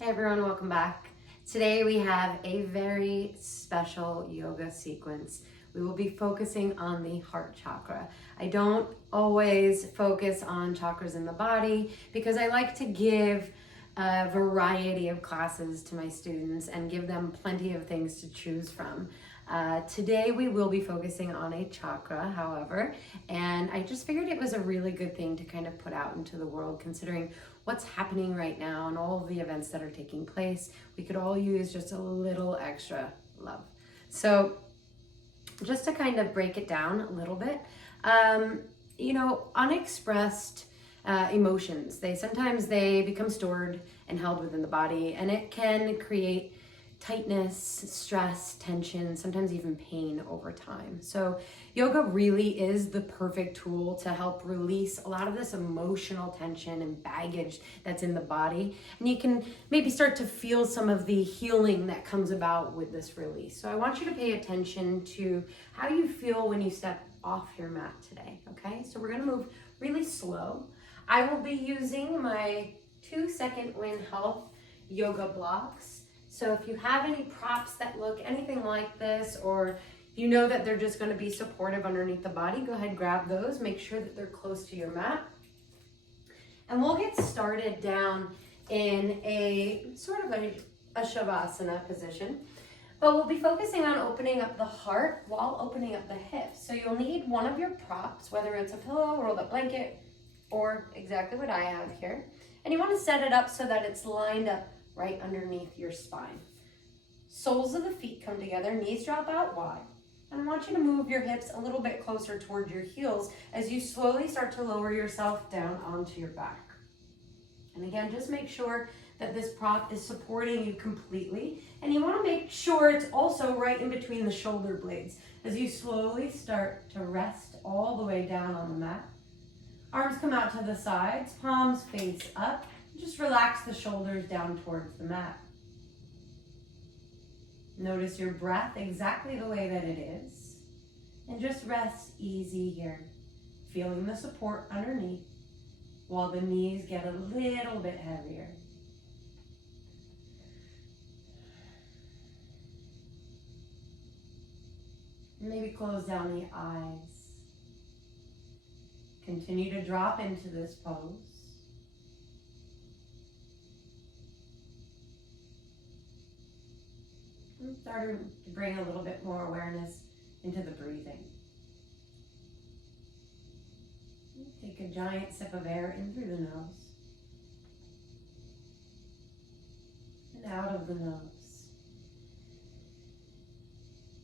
Hey everyone, welcome back. Today we have a very special yoga sequence. We will be focusing on the heart chakra. I don't always focus on chakras in the body because I like to give a variety of classes to my students and give them plenty of things to choose from. Today we will be focusing on a chakra, however, and I just figured it was a really good thing to kind of put out into the world considering what's happening right now and all of the events that are taking place. We could all use just a little extra love. So just to kind of break it down a little bit, unexpressed emotions, sometimes they become stored and held within the body, and it can create tightness, stress, tension, sometimes even pain over time. So yoga really is the perfect tool to help release a lot of this emotional tension and baggage that's in the body. And you can maybe start to feel some of the healing that comes about with this release. So I want you to pay attention to how you feel when you step off your mat today, okay? So we're gonna move really slow. I will be using my 2-second Win Health yoga blocks. So if you have any props that look anything like this, or you know that they're just going to be supportive underneath the body, go ahead, grab those. Make sure that they're close to your mat. And we'll get started down in a sort of a shavasana position. But we'll be focusing on opening up the heart while opening up the hips. So you'll need one of your props, whether it's a pillow, rolled up blanket, or exactly what I have here. And you want to set it up so that it's lined up right underneath your spine. Soles of the feet come together, knees drop out wide. And I want you to move your hips a little bit closer toward your heels as you slowly start to lower yourself down onto your back. And again, just make sure that this prop is supporting you completely. And you want to make sure it's also right in between the shoulder blades as you slowly start to rest all the way down on the mat. Arms come out to the sides, palms face up. Just relax the shoulders down towards the mat. Notice your breath exactly the way that it is. And just rest easy here, feeling the support underneath while the knees get a little bit heavier. Maybe close down the eyes. Continue to drop into this pose. I'm starting to bring a little bit more awareness into the breathing. Take a giant sip of air in through the nose and out of the nose.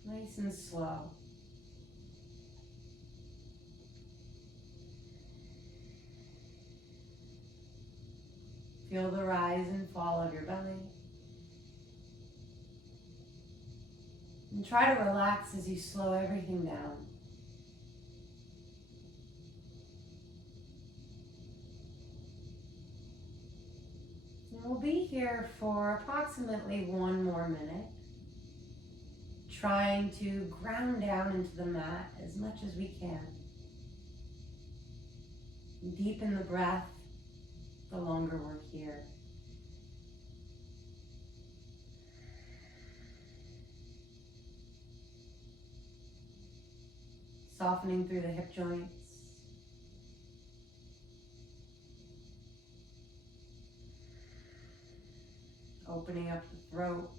Nice and slow. Feel the rise and fall of your belly. And try to relax as you slow everything down. And we'll be here for approximately 1 more minute, trying to ground down into the mat as much as we can. Deepen the breath the longer we're here. Softening through the hip joints. Opening up the throat.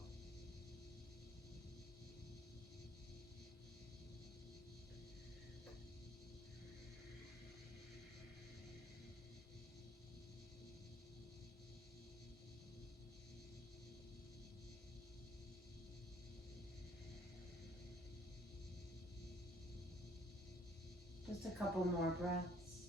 Just a couple more breaths.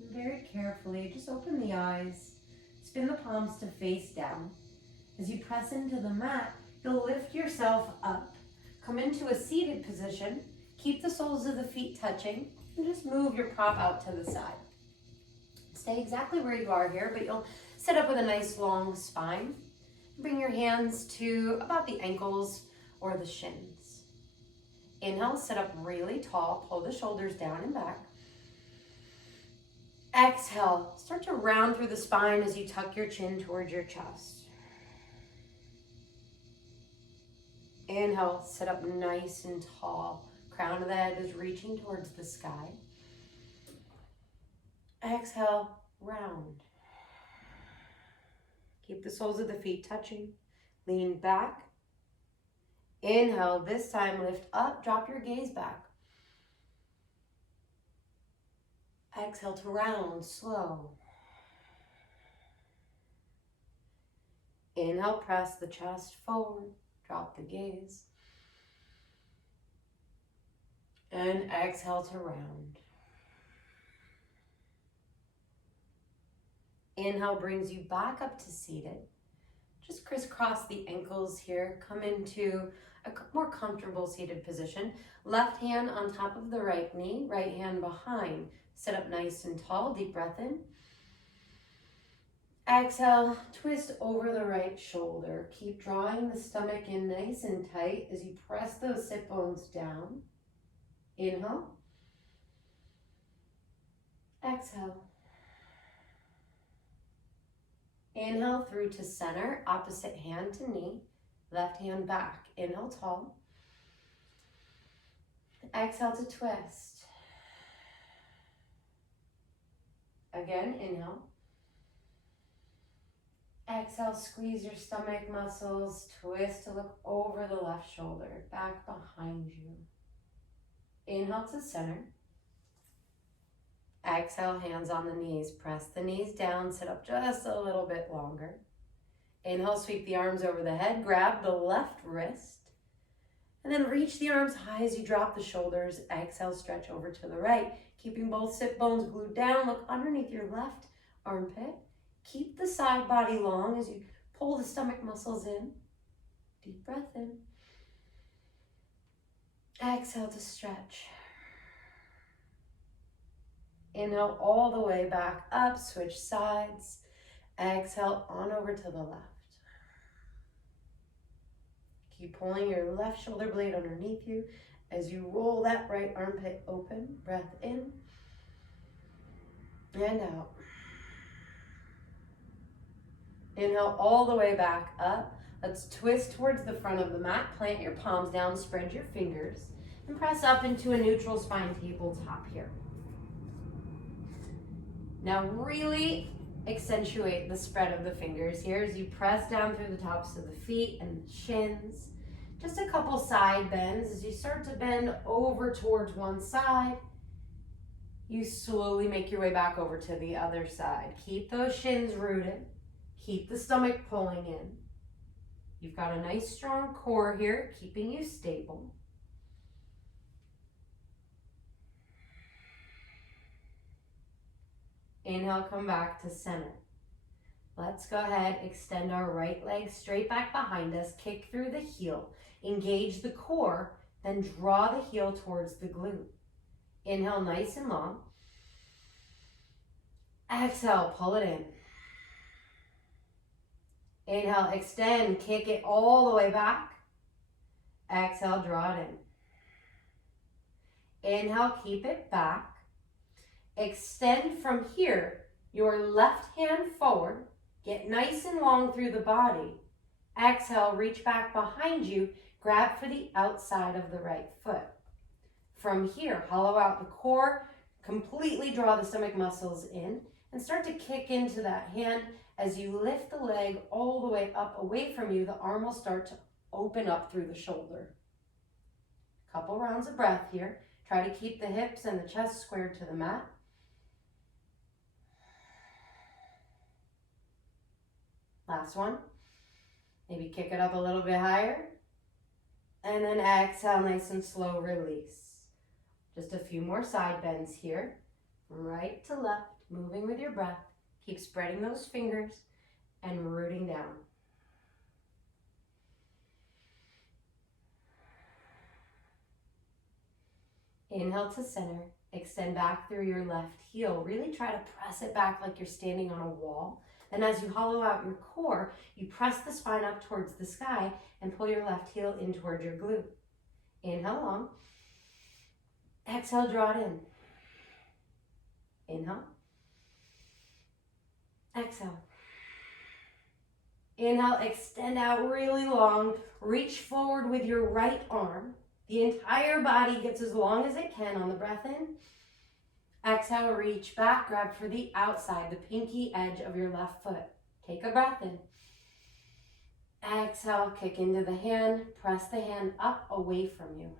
And very carefully, just open the eyes, spin the palms to face down. As you press into the mat, you'll lift yourself up. Come into a seated position. Keep the soles of the feet touching and just move your prop out to the side. Stay exactly where you are here, but you'll sit up with a nice long spine. Bring your hands to about the ankles or the shins. Inhale, sit up really tall, pull the shoulders down and back. Exhale, start to round through the spine as you tuck your chin towards your chest. Inhale, sit up nice and tall. Crown of the head is reaching towards the sky. Exhale, round. Keep the soles of the feet touching. Lean back. Inhale, this time lift up, drop your gaze back. Exhale to round, slow. Inhale, press the chest forward, drop the gaze. And exhale to round. Inhale brings you back up to seated. Just crisscross the ankles here. Come into a more comfortable seated position. Left hand on top of the right knee, right hand behind. Sit up nice and tall, deep breath in. Exhale, twist over the right shoulder. Keep drawing the stomach in nice and tight as you press those sit bones down. Inhale. Exhale. Inhale through to center, opposite hand to knee, left hand back. Inhale tall. Exhale to twist. Again, inhale. Exhale, squeeze your stomach muscles, twist to look over the left shoulder, back behind you. Inhale to center. Exhale, hands on the knees. Press the knees down, sit up just a little bit longer. Inhale, sweep the arms over the head, grab the left wrist, and then reach the arms high as you drop the shoulders. Exhale, stretch over to the right, keeping both sit bones glued down. Look underneath your left armpit. Keep the side body long as you pull the stomach muscles in. Deep breath in. Exhale to stretch. Inhale all the way back up, switch sides. Exhale on over to the left. Keep pulling your left shoulder blade underneath you as you roll that right armpit open. Breath in and out. Inhale all the way back up. Let's twist towards the front of the mat. Plant your palms down, spread your fingers, and press up into a neutral spine tabletop here. Now really accentuate the spread of the fingers here as you press down through the tops of the feet and the shins. Just a couple side bends. As you start to bend over towards one side, you slowly make your way back over to the other side. Keep those shins rooted. Keep the stomach pulling in. You've got a nice strong core here, keeping you stable. Inhale, come back to center. Let's go ahead, extend our right leg straight back behind us, kick through the heel, engage the core, then draw the heel towards the glute. Inhale, nice and long. Exhale, pull it in. Inhale, extend, kick it all the way back. Exhale, draw it in. Inhale, keep it back. Extend from here, your left hand forward. Get nice and long through the body. Exhale, reach back behind you. Grab for the outside of the right foot. From here, hollow out the core. Completely draw the stomach muscles in. And start to kick into that hand. As you lift the leg all the way up away from you, the arm will start to open up through the shoulder. Couple rounds of breath here. Try to keep the hips and the chest squared to the mat. Last one. Maybe kick it up a little bit higher. And then exhale, nice and slow, release. Just a few more side bends here. From right to left, moving with your breath. Keep spreading those fingers and rooting down. Inhale to center. Extend back through your left heel. Really try to press it back like you're standing on a wall. Then as you hollow out your core, you press the spine up towards the sky and pull your left heel in towards your glute. Inhale long. Exhale, draw it in. Inhale. Exhale. Inhale, extend out really long. Reach forward with your right arm. The entire body gets as long as it can on the breath in. Exhale, reach back, grab for the outside, the pinky edge of your left foot. Take a breath in. Exhale, kick into the hand, press the hand up away from you.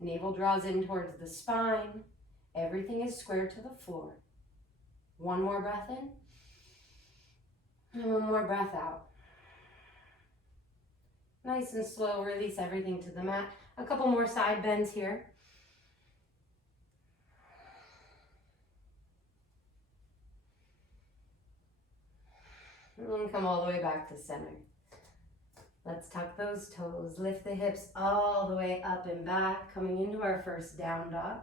Navel draws in towards the spine. Everything is square to the floor. One more breath in. And one more breath out. Nice and slow, release everything to the mat. A couple more side bends here. And come all the way back to center. Let's tuck those toes. Lift the hips all the way up and back, coming into our first down dog.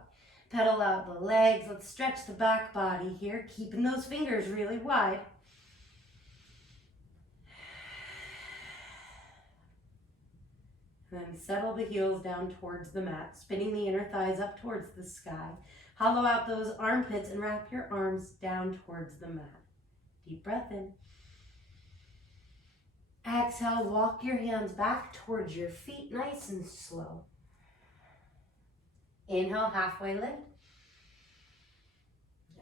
Pedal out the legs. Let's stretch the back body here, keeping those fingers really wide. Then settle the heels down towards the mat, spinning the inner thighs up towards the sky. Hollow out those armpits and wrap your arms down towards the mat. Deep breath in. Exhale, walk your hands back towards your feet, nice and slow. Inhale, halfway lift.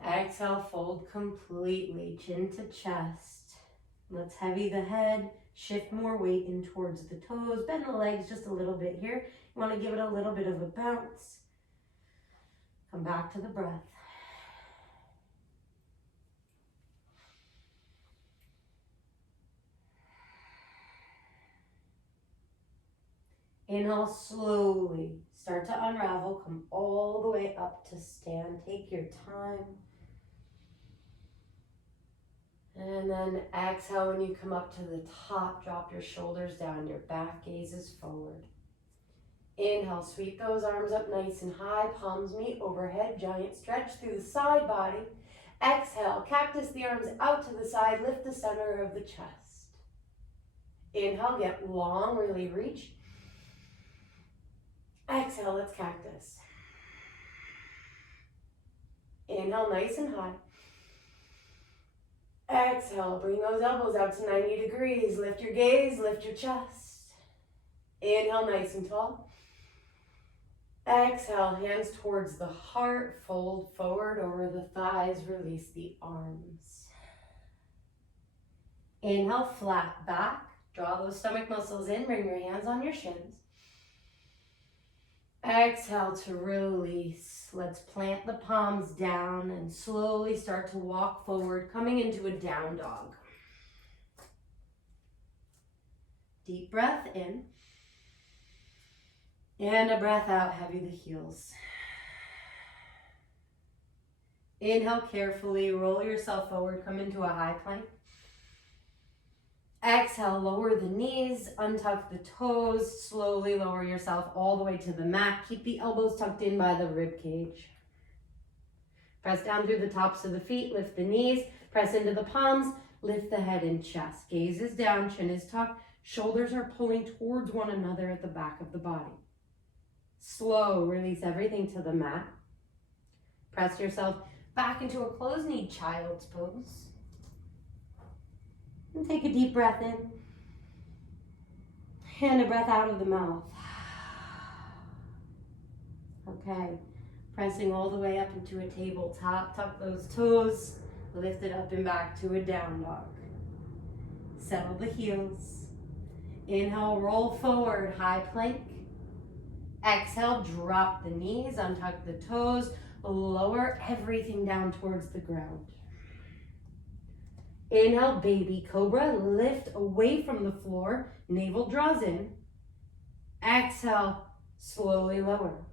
Exhale, fold completely, chin to chest. Let's heavy the head. Shift more weight in towards the toes. Bend the legs just a little bit here. You want to give it a little bit of a bounce. Come back to the breath. Inhale slowly. Start to unravel. Come all the way up to stand. Take your time. And then exhale when you come up to the top, drop your shoulders down, your back gazes forward. Inhale, sweep those arms up nice and high, palms meet overhead, giant stretch through the side body. Exhale, cactus the arms out to the side, lift the center of the chest. Inhale, get long, really reach. Exhale, let's cactus. Inhale, nice and high. Exhale, bring those elbows out to 90 degrees. Lift your gaze, lift your chest. Inhale, nice and tall. Exhale, hands towards the heart. Fold forward over the thighs. Release the arms. Inhale, flat back. Draw those stomach muscles in. Bring your hands on your shins. Exhale to release. Let's plant the palms down and slowly start to walk forward, coming into a down dog. Deep breath in. And a breath out, heavy the heels. Inhale carefully, roll yourself forward, come into a high plank. Exhale, lower the knees, untuck the toes, slowly lower yourself all the way to the mat. Keep the elbows tucked in by the rib cage. Press down through the tops of the feet, lift the knees, press into the palms, lift the head and chest. Gaze is down, chin is tucked, shoulders are pulling towards one another at the back of the body. Slow, release everything to the mat. Press yourself back into a closed-knee child's pose. And take a deep breath in. And a breath out of the mouth. Okay, pressing all the way up into a tabletop. Tuck those toes, lift it up and back to a down dog. Settle the heels. Inhale, roll forward, high plank. Exhale, drop the knees, untuck the toes, lower everything down towards the ground. Inhale, baby cobra, lift away from the floor, navel draws in. Exhale, slowly lower.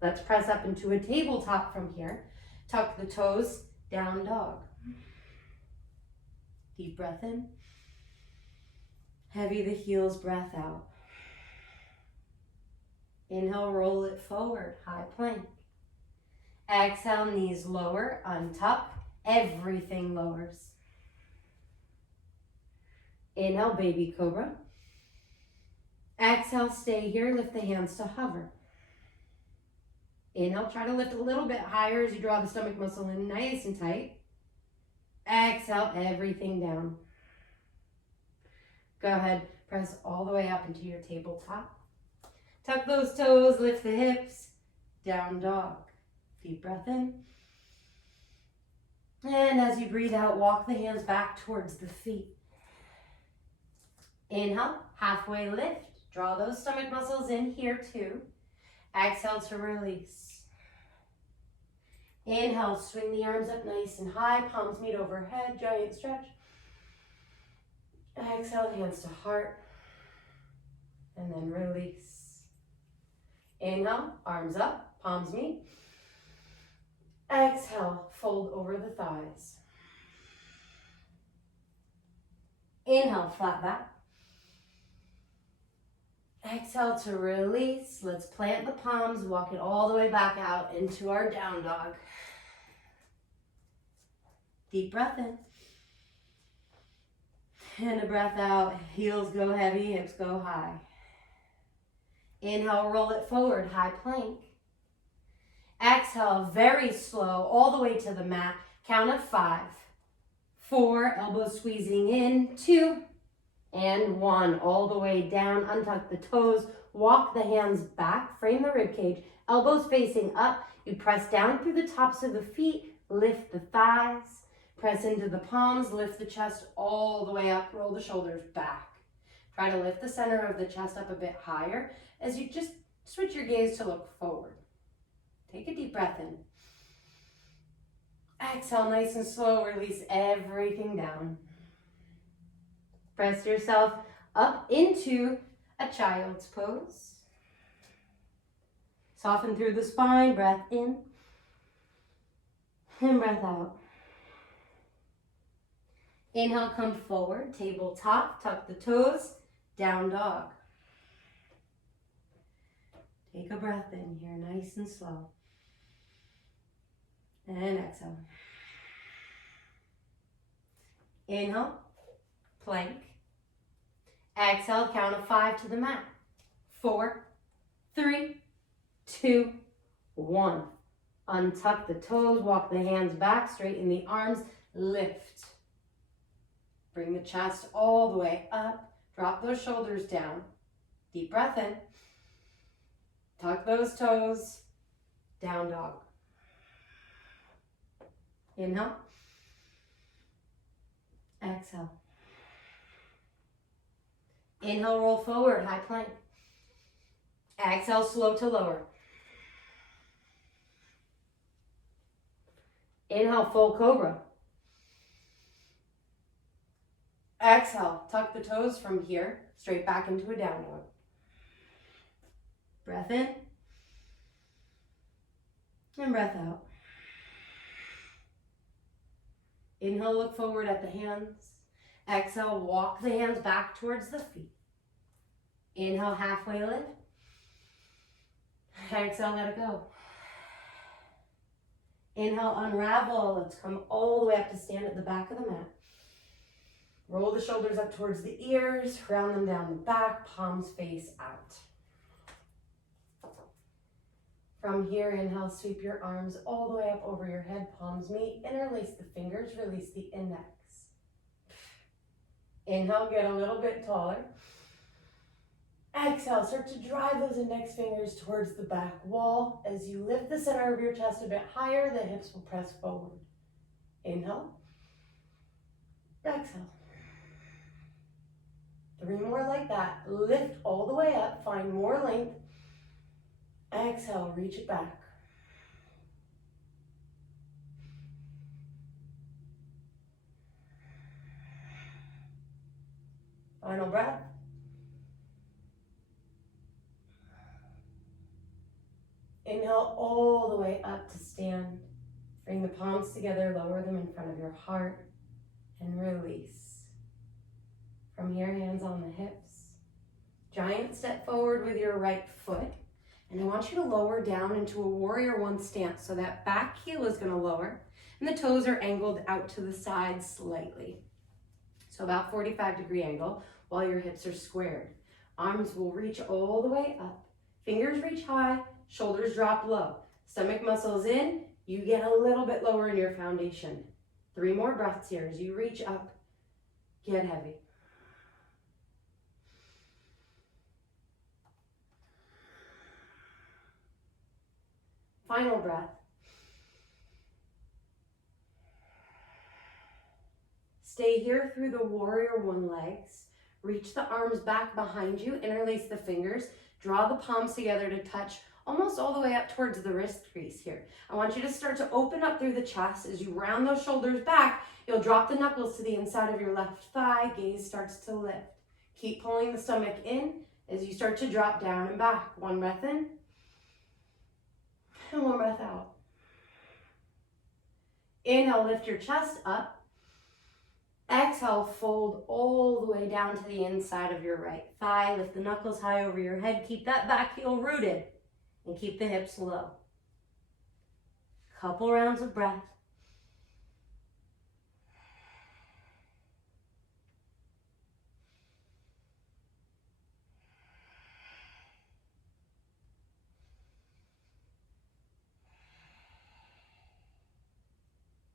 Let's press up into a tabletop from here. Tuck the toes, down dog. Deep breath in. Heavy the heels, breath out. Inhale, roll it forward, high plank. Exhale, knees lower, untuck, everything lowers. Inhale, baby cobra. Exhale, stay here, lift the hands to hover. Inhale, try to lift a little bit higher as you draw the stomach muscle in nice and tight. Exhale, everything down. Go ahead, press all the way up into your tabletop. Tuck those toes, lift the hips, down dog. Deep breath in. And as you breathe out, walk the hands back towards the feet. Inhale, halfway lift. Draw those stomach muscles in here too. Exhale to release. Inhale, swing the arms up nice and high, palms meet overhead, giant stretch. Exhale, hands to heart. And then release. Inhale, arms up, palms meet. Exhale, fold over the thighs. Inhale, flat back. Exhale to release. Let's plant the palms, walk it all the way back out into our down dog. Deep breath in. And a breath out. Heels go heavy, hips go high. Inhale, roll it forward, high plank. Exhale, very slow, all the way to the mat. Count of 5, 4, elbows squeezing in, 2, and 1. All the way down, untuck the toes, walk the hands back, frame the rib cage, elbows facing up. You press down through the tops of the feet, lift the thighs, press into the palms, lift the chest all the way up, roll the shoulders back. Try to lift the center of the chest up a bit higher as you just switch your gaze to look forward. Take a deep breath in. Exhale, nice and slow, release everything down. Press yourself up into a child's pose. Soften through the spine, breath in and breath out. Inhale, come forward, tabletop, tuck the toes, down dog. Take a breath in here, nice and slow. And exhale. Inhale, plank. Exhale, count of 5 to the mat. 4, 3, 2, 1. Untuck the toes, walk the hands back, straighten the arms, lift. Bring the chest all the way up, drop those shoulders down. Deep breath in. Tuck those toes, down dog. Inhale. Exhale. Inhale, roll forward, high plank. Exhale, slow to lower. Inhale, full cobra. Exhale, tuck the toes from here, straight back into a down dog. Breath in. And breath out. Inhale, look forward at the hands. Exhale, walk the hands back towards the feet. Inhale, halfway lift. Exhale, let it go. Inhale, unravel. Let's come all the way up to stand at the back of the mat. Roll the shoulders up towards the ears, round them down the back, palms face out. From here, inhale, sweep your arms all the way up over your head, palms meet, interlace the fingers, release the index. Inhale, get a little bit taller. Exhale, start to drive those index fingers towards the back wall. As you lift the center of your chest a bit higher, the hips will press forward. Inhale. Exhale. 3 more like that. Lift all the way up, find more length. Exhale, reach it back. Final breath. Inhale all the way up to stand. Bring the palms together, lower them in front of your heart, and release. From here, hands on the hips. Giant step forward with your right foot. And I want you to lower down into a warrior one stance. So that back heel is going to lower and the toes are angled out to the side slightly. So about 45-degree angle while your hips are squared. Arms will reach all the way up. Fingers reach high, shoulders drop low. Stomach muscles in, you get a little bit lower in your foundation. 3 more breaths here as you reach up, get heavy. Final breath. Stay here through the warrior one legs. Reach the arms back behind you, interlace the fingers, draw the palms together to touch almost all the way up towards the wrist crease here. I want you to start to open up through the chest. As you round those shoulders back, you'll drop the knuckles to the inside of your left thigh. Gaze starts to lift. Keep pulling the stomach in as you start to drop down and back. 1 breath in and 1 breath out. Inhale, lift your chest up. Exhale, fold all the way down to the inside of your right thigh. Lift the knuckles high over your head. Keep that back heel rooted and keep the hips low. Couple rounds of breath.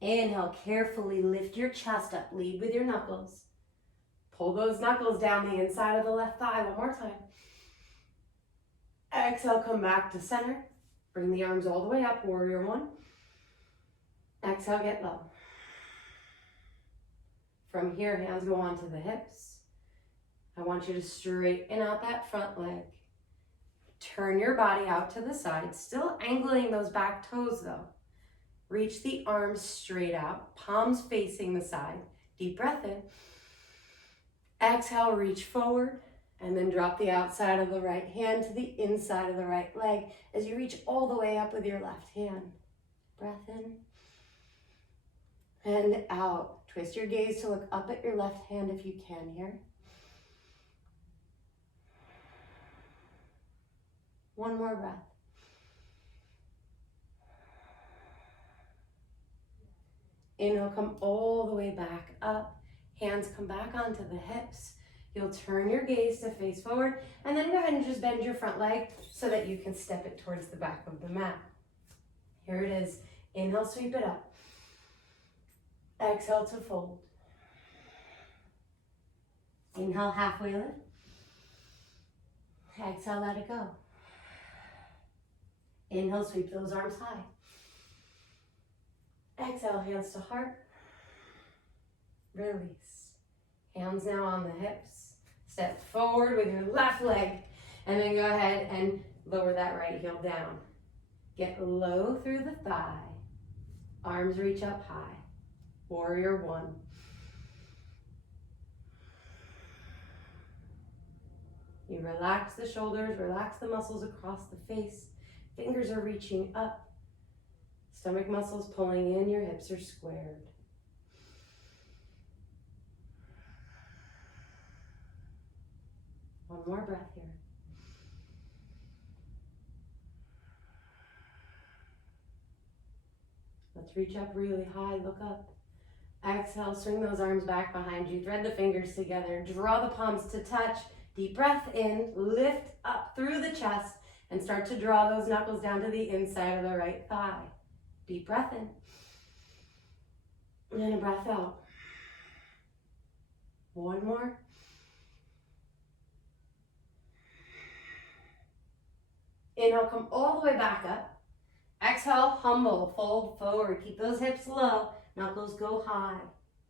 Inhale, carefully lift your chest up. Lead with your knuckles. Pull those knuckles down the inside of the left thigh 1 more time. Exhale, come back to center. Bring the arms all the way up, warrior one. Exhale, get low. From here, hands go onto the hips. I want you to straighten out that front leg. Turn your body out to the side, still angling those back toes though. Reach the arms straight out, palms facing the side. Deep breath in. Exhale, reach forward, and then drop the outside of the right hand to the inside of the right leg as you reach all the way up with your left hand. Breath in and out. Twist your gaze to look up at your left hand if you can here. 1 more breath. Inhale, come all the way back up. Hands come back onto the hips. You'll turn your gaze to face forward and then go ahead and just bend your front leg so that you can step it towards the back of the mat. Here it is. Inhale, sweep it up. Exhale to fold. Inhale, halfway lift. Exhale, let it go. Inhale, sweep those arms high. Exhale, hands to heart. Release. Hands now on the hips. Step forward with your left leg and then go ahead and lower that right heel down. Get low through the thigh. Arms reach up high. Warrior one. You relax the shoulders, relax the muscles across the face. Fingers are reaching up. Stomach muscles pulling in, your hips are squared. One more breath here. Let's reach up really high, look up. Exhale, swing those arms back behind you. Thread the fingers together. Draw the palms to touch. Deep breath in, lift up through the chest and start to draw those knuckles down to the inside of the right thigh. Deep breath in. And a breath out. One more. Inhale, come all the way back up. Exhale, humble, fold forward. Keep those hips low. Knuckles go high.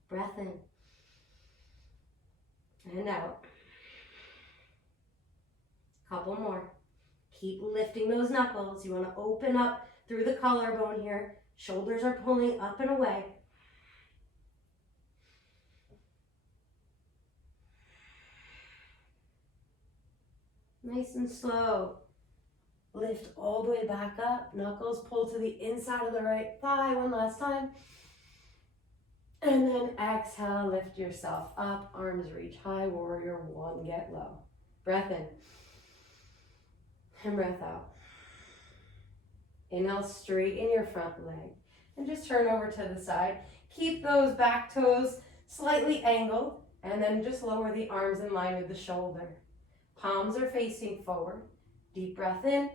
Breath in. And out. Couple more. Keep lifting those knuckles. You want to open up through the collarbone here. Shoulders are pulling up and away. Nice and slow. Lift all the way back up. Knuckles pull to the inside of the right thigh. One last time. And then exhale, lift yourself up. Arms reach high. Warrior one, get low. Breath in. And breath out. Inhale, straighten your front leg. And just turn over to the side. Keep those back toes slightly angled. And then just lower the arms in line with the shoulder. Palms are facing forward. Deep breath in.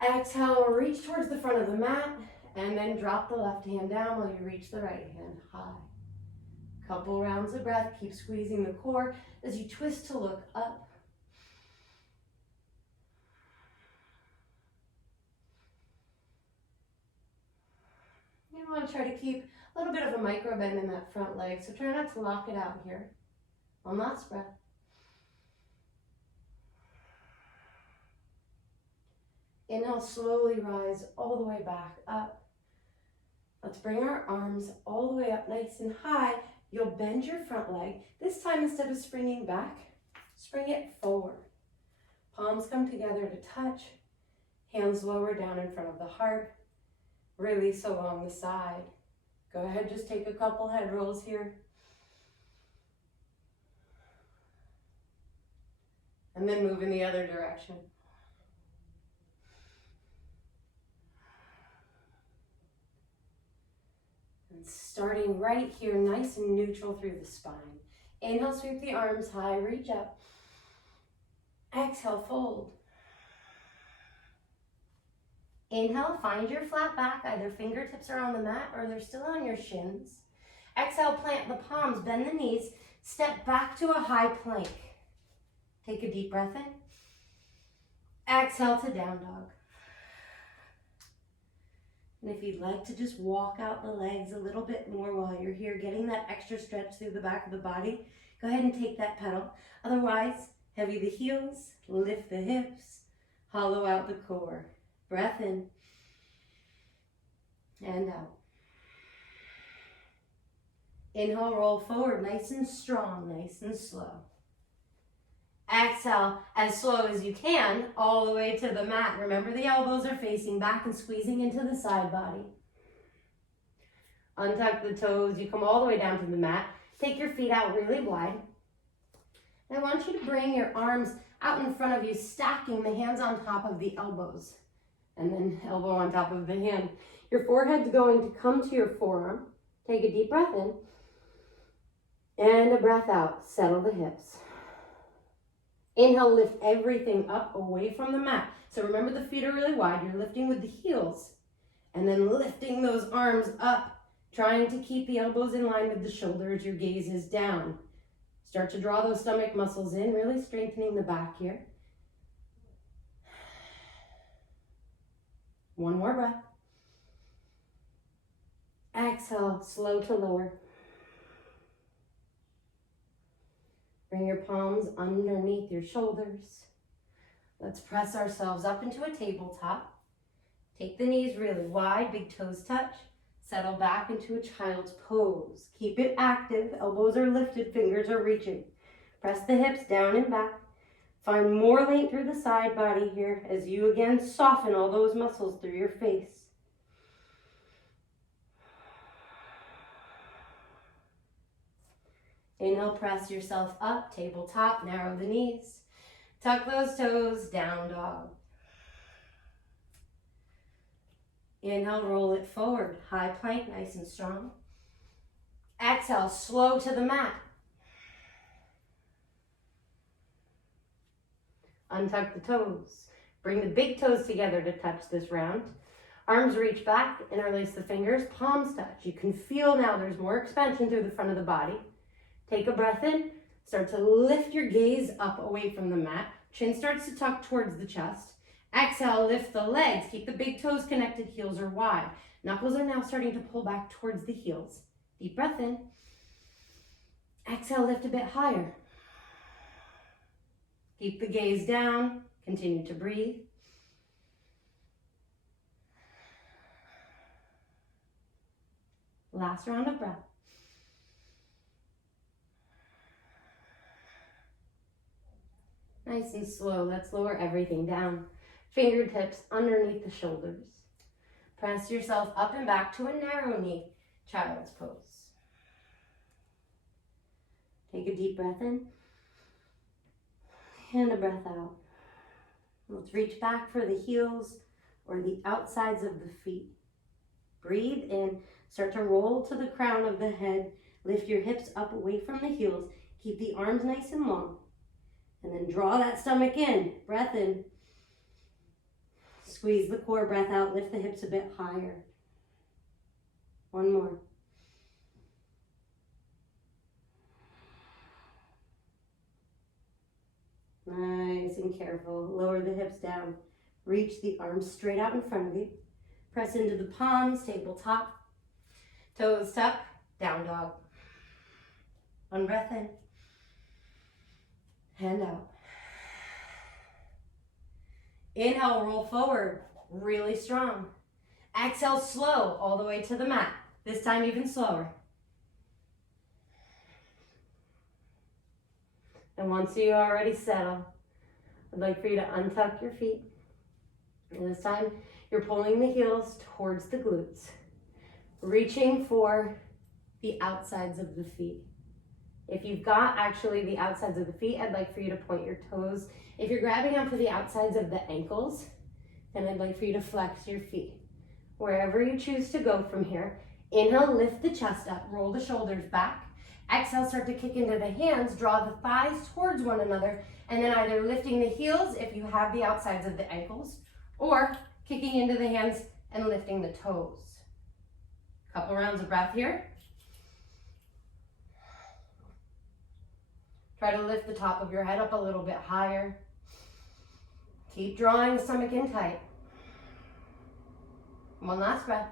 Exhale, reach towards the front of the mat. And then drop the left hand down while you reach the right hand high. Couple rounds of breath. Keep squeezing the core as you twist to look up. You want to try to keep a little bit of a micro bend in that front leg, so try not to lock it out here. One last breath. Inhale, slowly rise all the way back up. Let's bring our arms all the way up nice and high. You'll bend your front leg. This time, instead of springing back, spring it forward. Palms come together to touch. Hands lower down in front of the heart. Release along the side. Go ahead, just take a couple head rolls here. And then move in the other direction. And starting right here, nice and neutral through the spine. Inhale, sweep the arms high, reach up. Exhale, fold. Inhale, find your flat back. Either fingertips are on the mat or they're still on your shins. Exhale, plant the palms, bend the knees, step back to a high plank. Take a deep breath in. Exhale to down dog. And if you'd like to just walk out the legs a little bit more while you're here, getting that extra stretch through the back of the body, go ahead and take that pedal. Otherwise, heavy the heels, lift the hips, hollow out the core. Breath in and out. Inhale, roll forward, nice and strong, nice and slow. Exhale, as slow as you can, all the way to the mat. Remember, the elbows are facing back and squeezing into the side body. Untuck the toes. You come all the way down to the mat. Take your feet out really wide. And I want you to bring your arms out in front of you, stacking the hands on top of the elbows. And then elbow on top of the hand. Your forehead's going to come to your forearm. Take a deep breath in. And a breath out. Settle the hips. Inhale, lift everything up away from the mat. So remember, the feet are really wide. You're lifting with the heels. And then lifting those arms up. Trying to keep the elbows in line with the shoulders. Your gaze is down. Start to draw those stomach muscles in. Really strengthening the back here. One more breath. Exhale, slow to lower. Bring your palms underneath your shoulders. Let's press ourselves up into a tabletop. Take the knees really wide, big toes touch. Settle back into a child's pose. Keep it active. Elbows are lifted, fingers are reaching. Press the hips down and back. Find more length through the side body here as you again soften all those muscles through your face. Inhale, press yourself up, tabletop, narrow the knees. Tuck those toes, down dog. Inhale, roll it forward, high plank, nice and strong. Exhale, slow to the mat. Untuck the toes. Bring the big toes together to touch this round. Arms reach back, interlace the fingers, palms touch. You can feel now there's more expansion through the front of the body. Take a breath in. Start to lift your gaze up away from the mat. Chin starts to tuck towards the chest. Exhale, lift the legs. Keep the big toes connected, heels are wide. Knuckles are now starting to pull back towards the heels. Deep breath in. Exhale, lift a bit higher. Keep the gaze down. Continue to breathe. Last round of breath. Nice and slow. Let's lower everything down. Fingertips underneath the shoulders. Press yourself up and back to a narrow knee, child's pose. Take a deep breath in and a breath out. Let's reach back for the heels, or the outsides of the feet. Breathe in, start to roll to the crown of the head. Lift your hips up away from the heels. Keep the arms nice and long. And then draw that stomach in. Breath in. Squeeze the core, breath out. Lift the hips a bit higher. One more. Nice and careful. Lower the hips down. Reach the arms straight out in front of you. Press into the palms, tabletop. Toes tuck, down dog. One breath in. Hand out. Inhale, roll forward, really strong. Exhale, slow, all the way to the mat. This time even slower. And once you already settle, I'd like for you to untuck your feet. And this time, you're pulling the heels towards the glutes, reaching for the outsides of the feet. If you've got actually the outsides of the feet, I'd like for you to point your toes. If you're grabbing onto the outsides of the ankles, then I'd like for you to flex your feet. Wherever you choose to go from here, inhale, lift the chest up, roll the shoulders back. Exhale, start to kick into the hands, draw the thighs towards one another, and then either lifting the heels if you have the outsides of the ankles, or kicking into the hands and lifting the toes. Couple rounds of breath here. Try to lift the top of your head up a little bit higher. Keep drawing the stomach in tight. One last breath.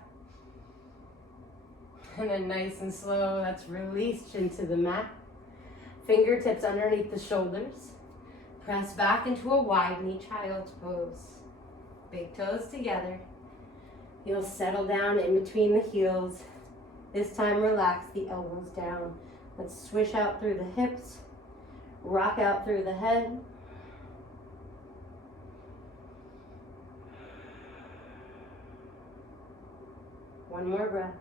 And then nice and slow, that's released into the mat. Fingertips underneath the shoulders. Press back into a wide knee child's pose. Big toes together. You'll settle down in between the heels. This time relax the elbows down. Let's swish out through the hips. Rock out through the head. One more breath.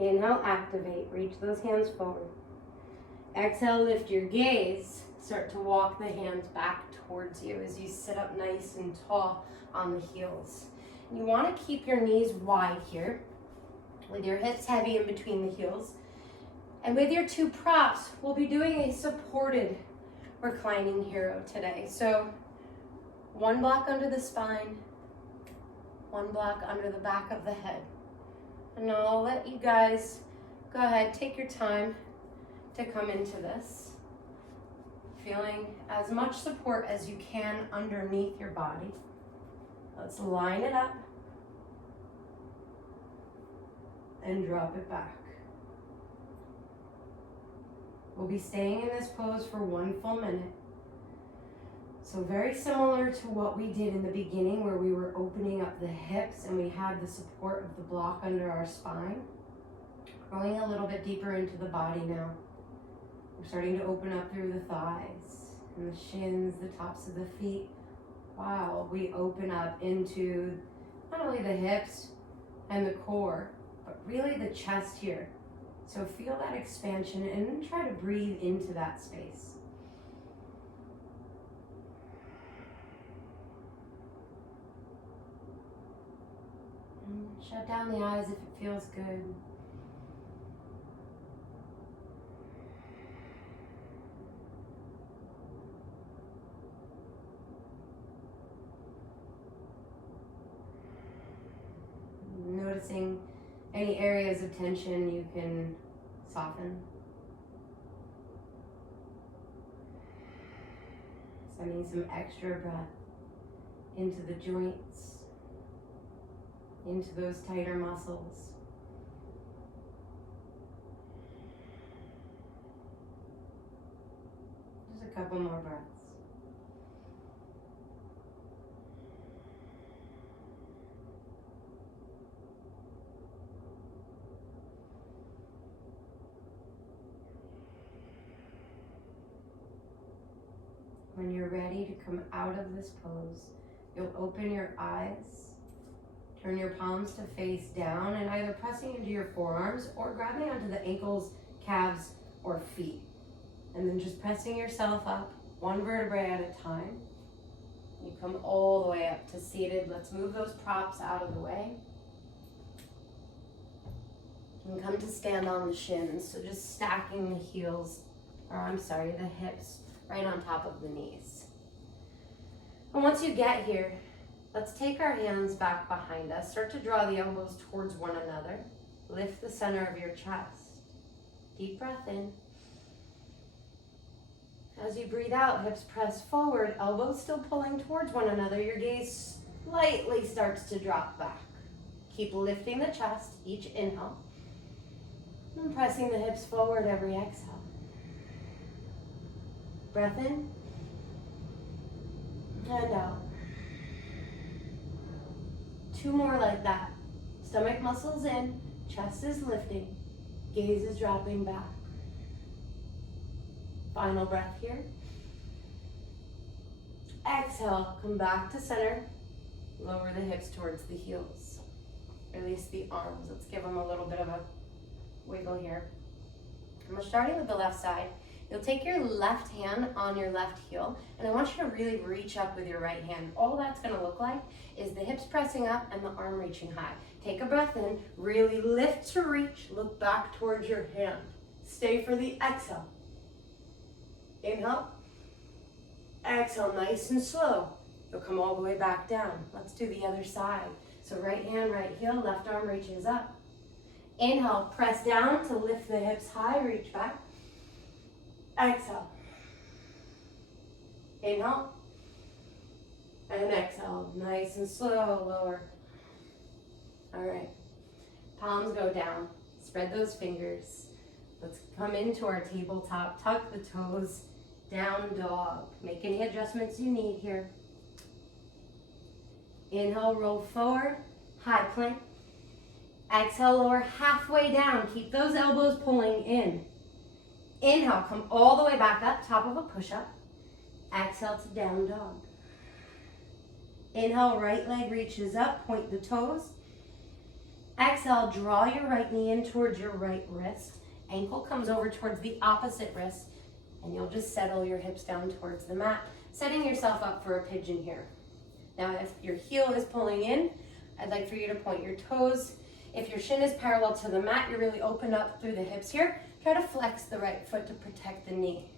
Inhale, activate. Reach those hands forward. Exhale, lift your gaze. Start to walk the hands back towards you as you sit up nice and tall on the heels. You want to keep your knees wide here, with your hips heavy in between the heels. And with your two props, we'll be doing a supported reclining hero today. So one block under the spine, one block under the back of the head. And I'll let you guys go ahead, take your time to come into this. Feeling as much support as you can underneath your body. Let's line it up and drop it back. We'll be staying in this pose for 1 full minute. So very similar to what we did in the beginning where we were opening up the hips and we had the support of the block under our spine. Going a little bit deeper into the body now. We're starting to open up through the thighs and the shins, the tops of the feet, while we open up into not only the hips and the core, but really the chest here. So feel that expansion and then try to breathe into that space. And shut down the eyes if it feels good. Noticing any areas of tension you can soften. Sending some extra breath into the joints, into those tighter muscles. Just a couple more breaths. When you're ready to come out of this pose, you'll open your eyes, turn your palms to face down, and either pressing into your forearms or grabbing onto the ankles, calves, or feet. And then just pressing yourself up, one vertebrae at a time. You come all the way up to seated. Let's move those props out of the way. And come to stand on the shins. So just stacking the the hips right on top of the knees. And once you get here, let's take our hands back behind us. Start to draw the elbows towards one another. Lift the center of your chest. Deep breath in. As you breathe out, hips press forward, elbows still pulling towards one another. Your gaze slightly starts to drop back. Keep lifting the chest each inhale. And pressing the hips forward every exhale. Breath in and out. 2 more like that. Stomach muscles in, chest is lifting, gaze is dropping back. Final breath here. Exhale, come back to center. Lower the hips towards the heels. Release the arms. Let's give them a little bit of a wiggle here. And we're starting with the left side. You'll take your left hand on your left heel, and I want you to really reach up with your right hand. All that's going to look like is the hips pressing up and the arm reaching high. Take a breath in, really lift to reach, look back towards your hand. Stay for the exhale. Inhale, exhale, nice and slow. You'll come all the way back down. Let's do the other side. So right hand, right heel, left arm reaches up. Inhale, press down to lift the hips high, reach back. Exhale. Inhale. And exhale. Nice and slow, lower. All right. Palms go down. Spread those fingers. Let's come into our tabletop. Tuck the toes. Down dog. Make any adjustments you need here. Inhale, roll forward. High plank. Exhale, lower halfway down. Keep those elbows pulling in. Inhale, come all the way back up, top of a push-up. Exhale to down dog. Inhale, right leg reaches up, point the toes. Exhale, draw your right knee in towards your right wrist. Ankle comes over towards the opposite wrist, and you'll just settle your hips down towards the mat, setting yourself up for a pigeon here. Now, if your heel is pulling in, I'd like for you to point your toes. If your shin is parallel to the mat, you're really open up through the hips here. Try to flex the right foot to protect the knee.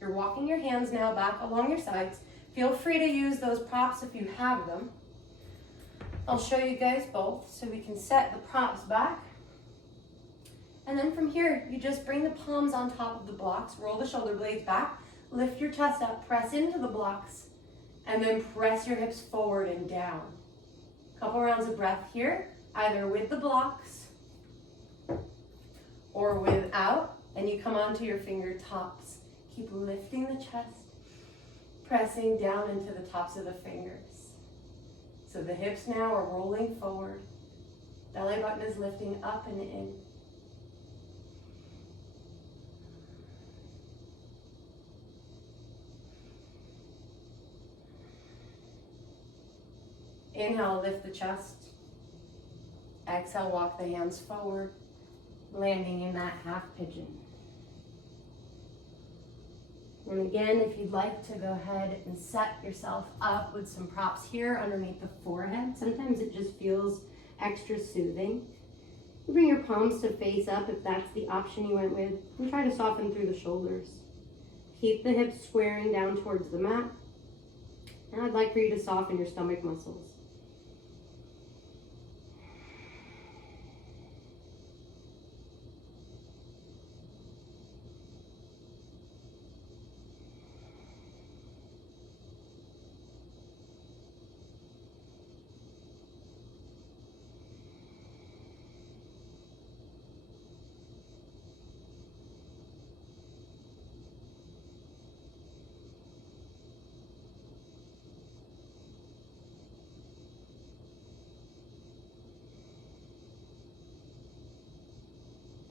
You're walking your hands now back along your sides. Feel free to use those props if you have them. I'll show you guys both so we can set the props back. And then from here, you just bring the palms on top of the blocks, roll the shoulder blades back, lift your chest up, press into the blocks, and then press your hips forward and down. Couple rounds of breath here, either with the blocks or without, and you come onto your fingertips. Keep lifting the chest, pressing down into the tops of the fingers. So the hips now are rolling forward. Belly button is lifting up and in. Inhale, lift the chest. Exhale, walk the hands forward, landing in that half pigeon. And again, if you'd like to go ahead and set yourself up with some props here underneath the forehead, sometimes it just feels extra soothing. You bring your palms to face up if that's the option you went with, and try to soften through the shoulders. Keep the hips squaring down towards the mat. And I'd like for you to soften your stomach muscles.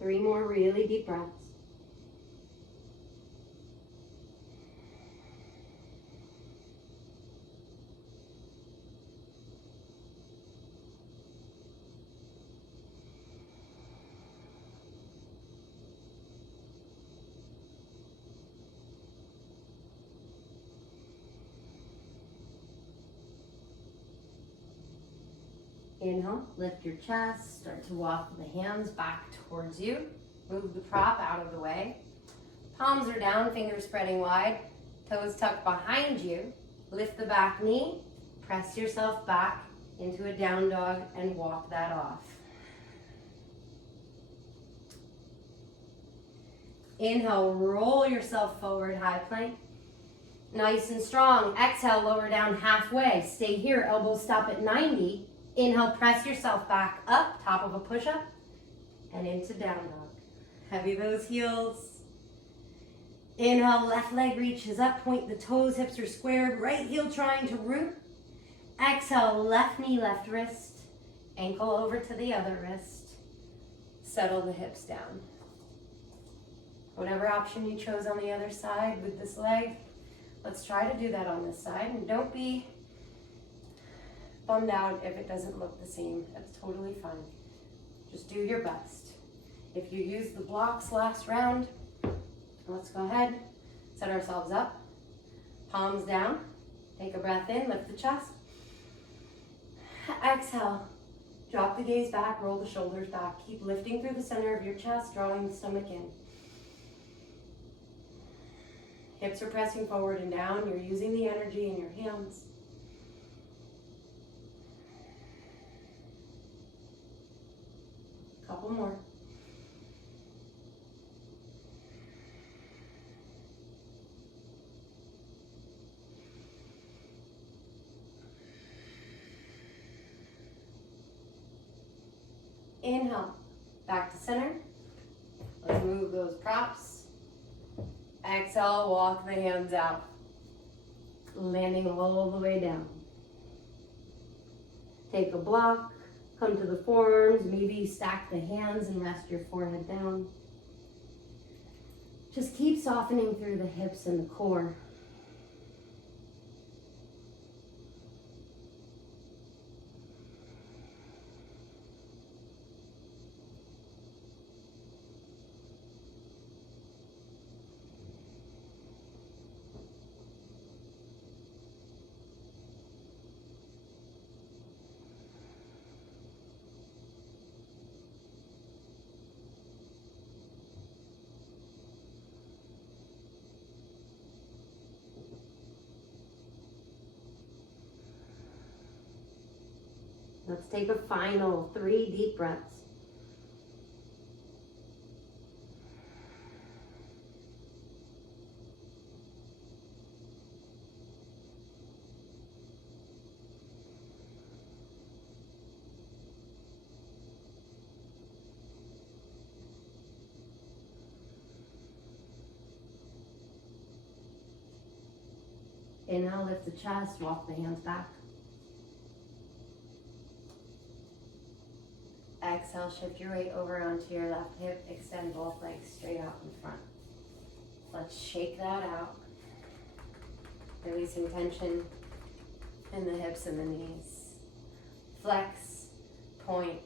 Three more really deep breaths. Inhale, lift your chest, start to walk the hands back towards you. Move the prop out of the way. Palms are down, fingers spreading wide, toes tucked behind you. Lift the back knee, press yourself back into a down dog and walk that off. Inhale, roll yourself forward, high plank. Nice and strong. Exhale, lower down halfway. Stay here, elbows stop at 90. Inhale, press yourself back up, top of a push-up, and into down dog. Heavy those heels. Inhale, left leg reaches up, point the toes, hips are squared, right heel trying to root. Exhale, left knee, left wrist, ankle over to the other wrist. Settle the hips down. Whatever option you chose on the other side with this leg, let's try to do that on this side. And don't be bummed out if it doesn't look the same. That's totally fine. Just do your best. If you use the blocks last round, let's go ahead, set ourselves up. Palms down. Take a breath in, lift the chest. Exhale. Drop the gaze back, roll the shoulders back. Keep lifting through the center of your chest, drawing the stomach in. Hips are pressing forward and down. You're using the energy in your hands. Couple more. Inhale, back to center. Let's move those props. Exhale, walk the hands out. Landing all the way down. Take a block, come to the forearms, maybe stack the hands and rest your forehead down. Just keep softening through the hips and the core. Let's take a final 3 deep breaths. Inhale, lift the chest, walk the hands back. Exhale, shift your weight over onto your left hip, extend both legs straight out in front. Let's shake that out. Releasing tension in the hips and the knees. Flex, point,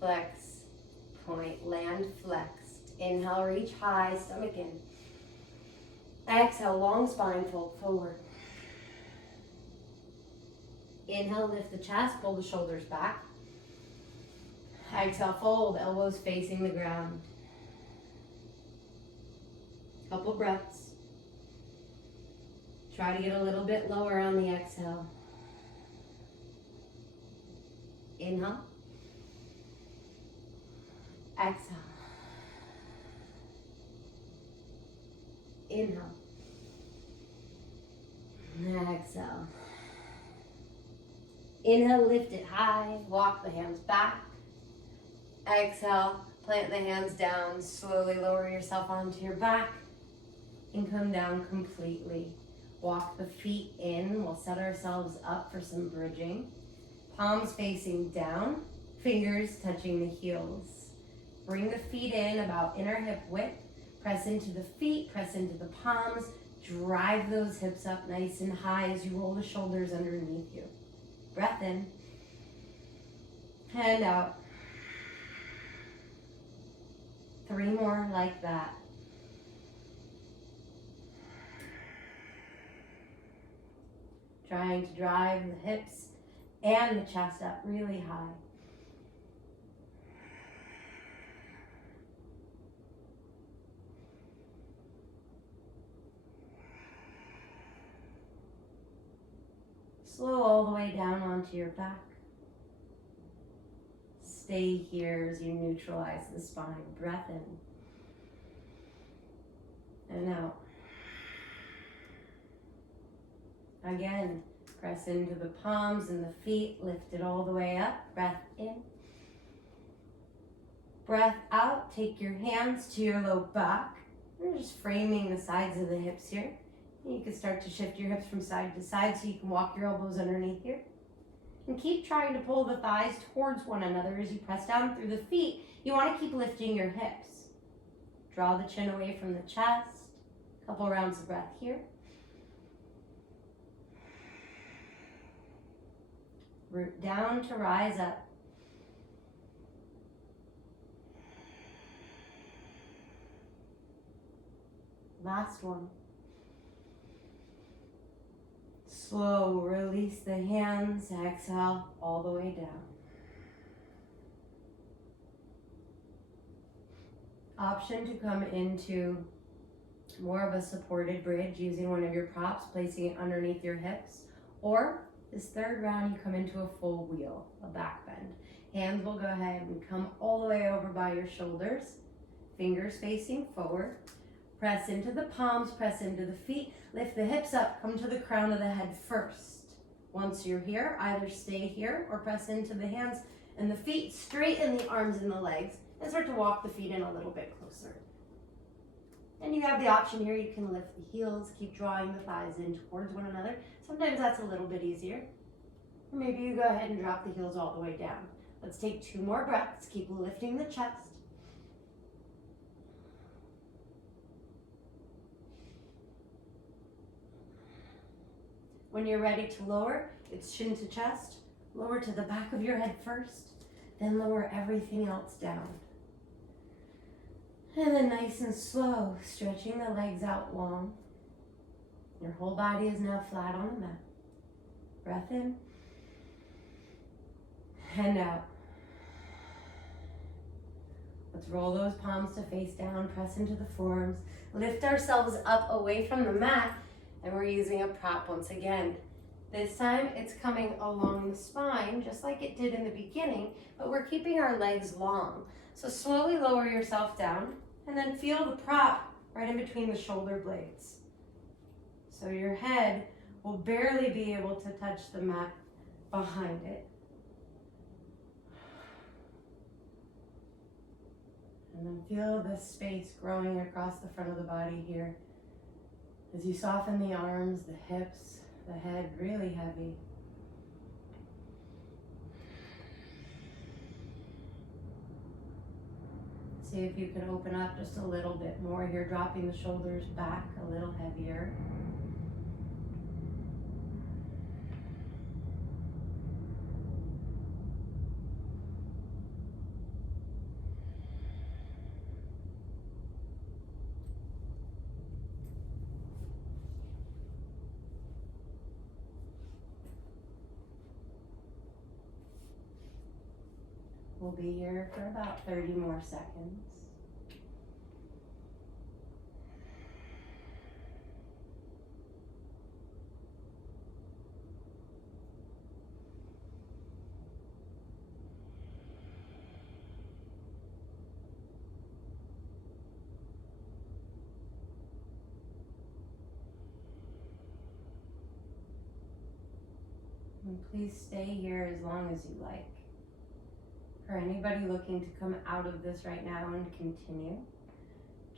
land flexed. Inhale, reach high, stomach in. Exhale, long spine, fold forward. Inhale, lift the chest, pull the shoulders back. Exhale, fold, elbows facing the ground. Couple breaths. Try to get a little bit lower on the exhale. Inhale. Exhale. Inhale. Exhale. Inhale, lift it high, walk the hands back. Exhale, plant the hands down, slowly lower yourself onto your back and come down completely. Walk the feet in, we'll set ourselves up for some bridging. Palms facing down, fingers touching the heels. Bring the feet in about inner hip width. Press into the feet, press into the palms. Drive those hips up nice and high as you roll the shoulders underneath you. Breath in. Hand out. 3 more like that. Trying to drive the hips and the chest up really high. Slow all the way down onto your back. Stay here as you neutralize the spine. Breath in and out. Again, press into the palms and the feet. Lift it all the way up. Breath in. Breath out. Take your hands to your low back. We're just framing the sides of the hips here. You can start to shift your hips from side to side so you can walk your elbows underneath here. And keep trying to pull the thighs towards one another as you press down through the feet. You want to keep lifting your hips. Draw the chin away from the chest. Couple rounds of breath here. Root down to rise up. Last one. Slow, release the hands, exhale all the way down. Option to come into more of a supported bridge using one of your props, placing it underneath your hips. Or this third round, you come into a full wheel, a back bend. Hands will go ahead and come all the way over by your shoulders, fingers facing forward. Press into the palms, press into the feet, lift the hips up, come to the crown of the head first. Once you're here, either stay here or press into the hands and the feet, straighten the arms and the legs, and start to walk the feet in a little bit closer. And you have the option here, you can lift the heels, keep drawing the thighs in towards one another. Sometimes that's a little bit easier. Or maybe you go ahead and drop the heels all the way down. Let's take 2 more breaths, keep lifting the chest. When you're ready to lower, it's chin to chest. Lower to the back of your head first, then lower everything else down. And then nice and slow, stretching the legs out long. Your whole body is now flat on the mat. Breath in and out. Let's roll those palms to face down, press into the forearms, lift ourselves up away from the mat. And we're using a prop once again. This time it's coming along the spine, just like it did in the beginning, but we're keeping our legs long. So slowly lower yourself down and then feel the prop right in between the shoulder blades. So your head will barely be able to touch the mat behind it. And then feel the space growing across the front of the body here. As you soften the arms, the hips, the head really heavy. See if you can open up just a little bit more here, dropping the shoulders back a little heavier. We'll be here for about 30 more seconds. And please stay here as long as you like. For anybody looking to come out of this right now and continue,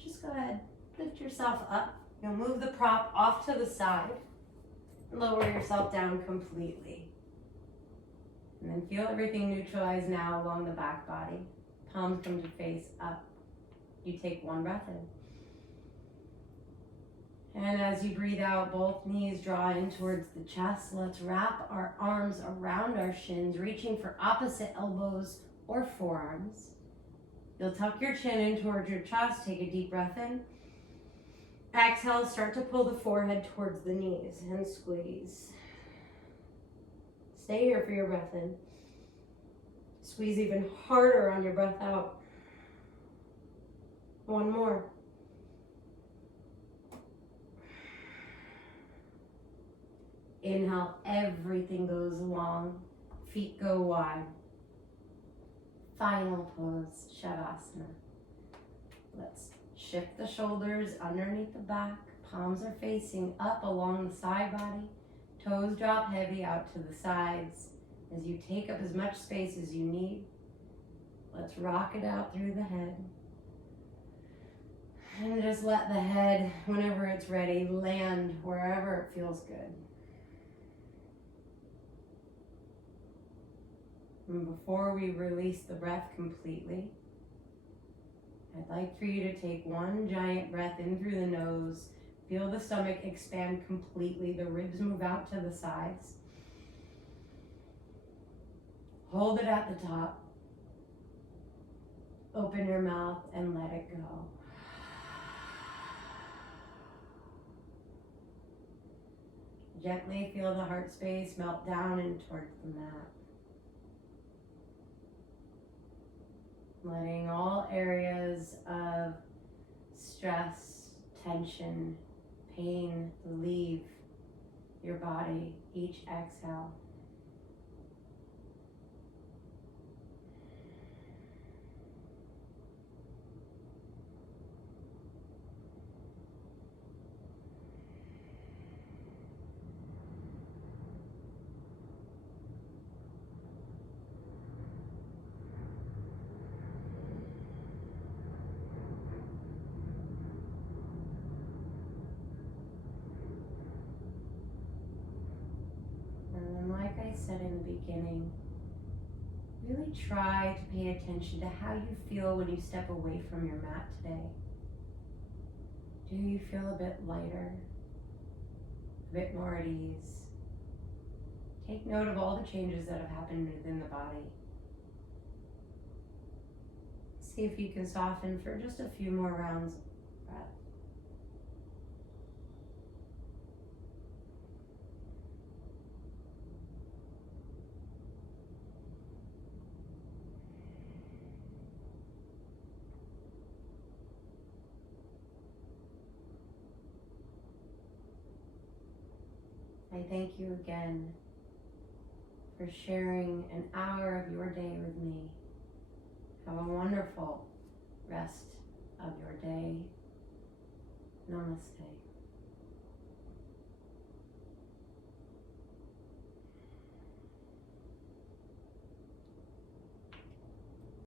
just go ahead, lift yourself up. You'll move the prop off to the side, lower yourself down completely. And then feel everything neutralize now along the back body. Palms come to face up. You take 1 breath in. And as you breathe out, both knees draw in towards the chest. Let's wrap our arms around our shins, reaching for opposite elbows or forearms. You'll tuck your chin in towards your chest. Take a deep breath in. Exhale, start to pull the forehead towards the knees and squeeze. Stay here for your breath in. Squeeze even harder on your breath out. One more. Inhale, everything goes long. Feet go wide. Final pose, Shavasana. Let's shift the shoulders underneath the back. Palms are facing up along the side body. Toes drop heavy out to the sides as you take up as much space as you need. Let's rock it out through the head. And just let the head, whenever it's ready, land wherever it feels good. And before we release the breath completely, I'd like for you to take one giant breath in through the nose. Feel the stomach expand completely. The ribs move out to the sides. Hold it at the top. Open your mouth and let it go. Gently feel the heart space melt down and towards the mat. Letting all areas of stress, tension, pain leave your body each exhale. And then, like I said in the beginning, really try to pay attention to how you feel when you step away from your mat today. Do you feel a bit lighter? A bit more at ease? Take note of all the changes that have happened within the body. See if you can soften for just a few more rounds of breath. I thank you again for sharing an